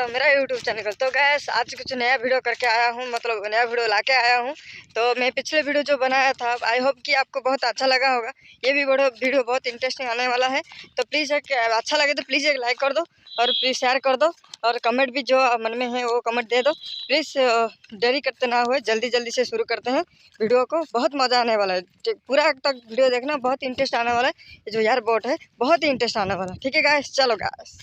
सकता हूँ मेरा यूट्यूब चैनल। तो गैस आज कुछ नया वीडियो करके आया हूँ, मतलब नया वीडियो लाके आया हूँ। तो मैं पिछले वीडियो जो बनाया था, आई होप कि आपको बहुत अच्छा लगा होगा। ये भी वीडियो बहुत इंटरेस्टिंग आने वाला है। तो प्लीज़ एक अच्छा लगे तो प्लीज़ एक लाइक कर दो और प्लीज़ शेयर कर दो और कमेंट भी जो मन में है वो कमेंट दे दो प्लीज़। देरी करते ना हुए जल्दी से शुरू करते हैं वीडियो को। बहुत मज़ा आने वाला है, पूरा तक वीडियो देखना, बहुत इंटरेस्ट आने वाला है। जो यार बोट है बहुत ही इंटरेस्ट आने वाला है। ठीक है गाइस, चलो गाइस।